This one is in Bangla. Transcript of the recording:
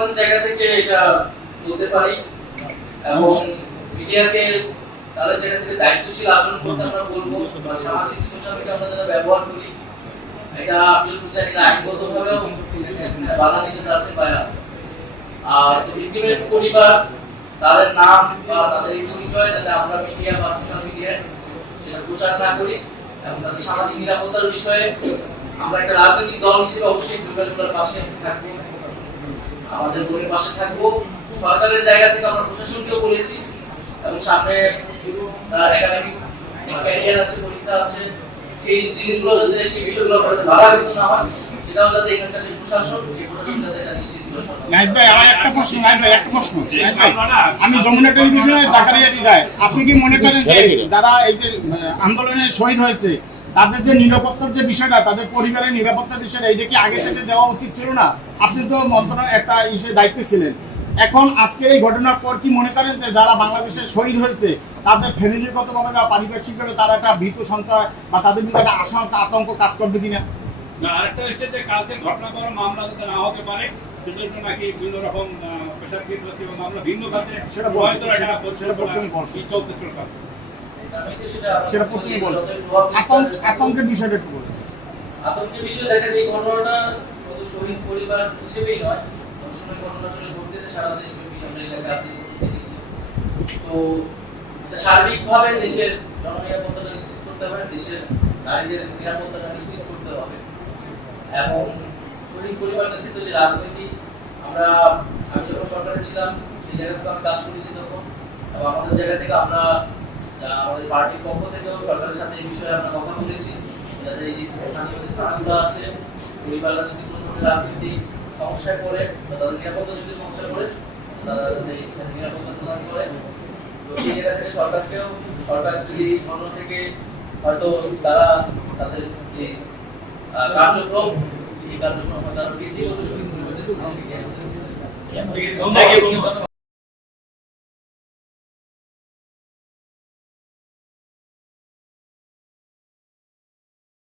আমাদের জায়গা থেকে এটা বলতে পারি এবং মিডিয়াকে তাদের জায়গা থেকে দায়িত্বশীল আচরণ করতে আমরা বলবো, সামাজিক সোশ্যাল মিডিয়া আমরা যারা ব্যবহার করি এটা আসলে জানি না আইনগতভাবেও বাধা নিষেধ আছে বা আর ভিকটিমের পরিবার তাদের নাম বা তাদের এই পরিচয় যাতে আমরা মিডিয়া বা সোশ্যাল মিডিয়ায় সেটা প্রচার না করি এবং তাদের সামাজিক নিরাপত্তার বিষয়ে আমরা একটা রাজনৈতিক দল হিসেবে অবশ্যই পরিবারের পাশে থাকবো, আমাদের বোনের পাশে থাকবো। সরকারের জায়গা থেকে আমরা প্রশাসনকেও বলেছি এবং সামনে তার একাডেমিক ক্যারিয়ার আছে, পরীক্ষা আছে, সেই জিনিসগুলো যাতে সেই বিষয়গুলো বাধাগ্রস্ত না হয় সেটাও যাতে এখানকার যে প্রশাসন সেই প্রশাসন যাতে এটা নিশ্চিত করে। নাহিদ ভাই, আমার একটা প্রশ্ন, আমি যমুনা টেলিভিশনে জাকারিয়া হৃদয়, আপনি কি মনে করেন যে যারা এই যে আন্দোলনে শহীদ হয়েছে তাদের যে নিরাপত্তার যে বিষয়টা, তাদের পরিবারের নিরাপত্তার বিষয়টা, এইটা কি আগে থেকে দেওয়া উচিত ছিল না? আপনি তো মন্ত্রণালয়ের একটা দায়িত্বে ছিলেন, এখন আজকের এই ঘটনার পর কি মনে করেন যে যারা বাংলাদেশে শহীদ হয়েছে তাদের ফ্যামিলিগতভাবে বা পারিপার্শ্বিকভাবে তারা একটা ভীত সন্ত্রাস বা তাদের ভিতরে একটা আশঙ্কা আতঙ্ক কাজ করবে কিনা? না, আরেকটা হচ্ছে যে কালকে ঘটনা করার মামলা যাতে না হতে পারে সেজন্য নাকি বিভিন্ন রকম প্রেশারকৃত এবং মামলা ভিন্ন খাতে সেটা প্রথমে বলছি, সেটা প্রথমে বলছি। আতঙ্কের বিষয়টা একটু বলুন। আতঙ্কের বিষয় দেখা যায় এই ঘটনাটা শুধু শহীদ পরিবার হিসেবেই নয়, সময় ঘটনা আসলে ঘটতেছে সারা দেশব্যাপী, আমরা এলাকা আছি। তো সার্বিকভাবে দেশের জননিরাপত্তাটা নিশ্চিত করতে হবে, দেশের নারীদের নিরাপত্তাটা নিশ্চিত করতে হবে এবং শহীদ পরিবারের ক্ষেত্রে যে রাজনীতি আমি যখন সরকারে ছিলাম এই জায়গা থেকে আমি কাজ করেছি তখন, এবং আমাদের জায়গা থেকে আমরা আমাদের পার্টির পক্ষ থেকেও সরকারের সাথে এই বিষয়ে আমরা কথা বলেছি যাতে এই যে স্থানীয় যে থানাগুলো আছে পরিবাররা যদি কোনো ধরনের রাজনীতি সমস্যায় পড়ে বা তাদের নিরাপত্তা যদি সমস্যা পড়ে তারা যাতে নিরাপত্তা প্রদান করে। তো সেই জায়গা থেকে সরকার যদি এই ধরনের থেকে হয়তো তারা তাদের যে কার্যক্রম সেই কার্যক্রম হয়তো আরো বৃদ্ধি করতে শুরু করবে।